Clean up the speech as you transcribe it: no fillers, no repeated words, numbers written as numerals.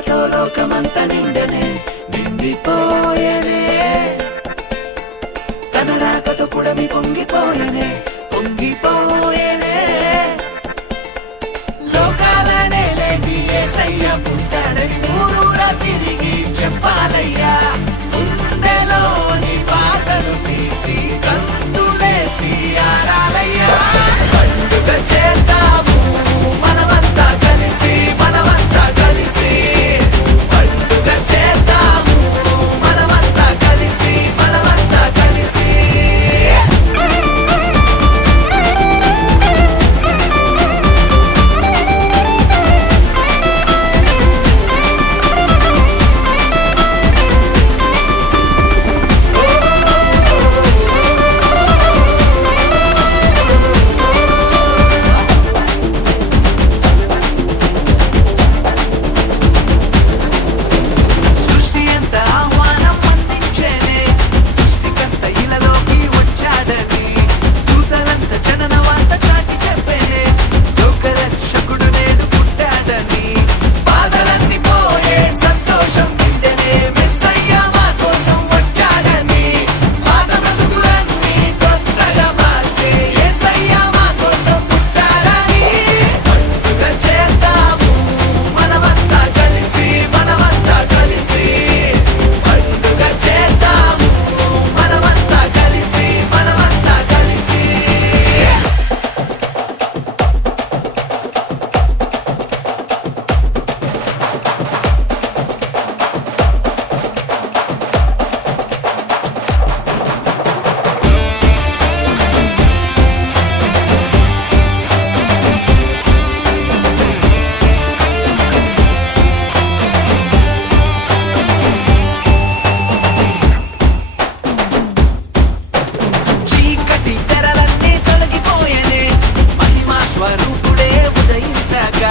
వెన్నెలతో లోకమంత నిండనే నిండిపోయేనే తన రాకతో పుడమి పొంగిపోయేనే పొంగిపోయేనే లోకాలనే లేని యేసయ్య పుట్టాడని ఊరూరా తిరిగి చెప్పాలయ్యా గుండెలోని పాటలు తీసి కందులేసి ఆడాలయ్యా పండుగ చేద్దాము మనమంతా కలిసి మనమంతా కలిసి పండుగ చేద్దాము మనమంతా కలిసి మనమంతా కలిసి సృష్టి ఎంత ఆహ్వానం అందించేనే సృష్టికంత ఇలలోకి వచ్చాడని దూతలంత జనన వార్త చాటి చెప్పేనే లోకరక్షకుడు నేడు పుట్టాడని బాధలన్నీ పోయే సంతోషం నిండెనే మెస్సయ్య మా కోసం వచ్చాడని పాత బ్రతుకులన్నీ కొత్తగా మార్చే యేసయ్య మా కోసం పుట్టాడని పండుగ చేద్దాము మనమంతా కలిసి మనమంతా కలిసి పండుగ చేద్దాము మనమంతా కలిసి మనమంతా కలిసి చీకటి తెరలన్నీ తొలగిపోయేనే మహిమా స్వరూపుడే ఉదయించగా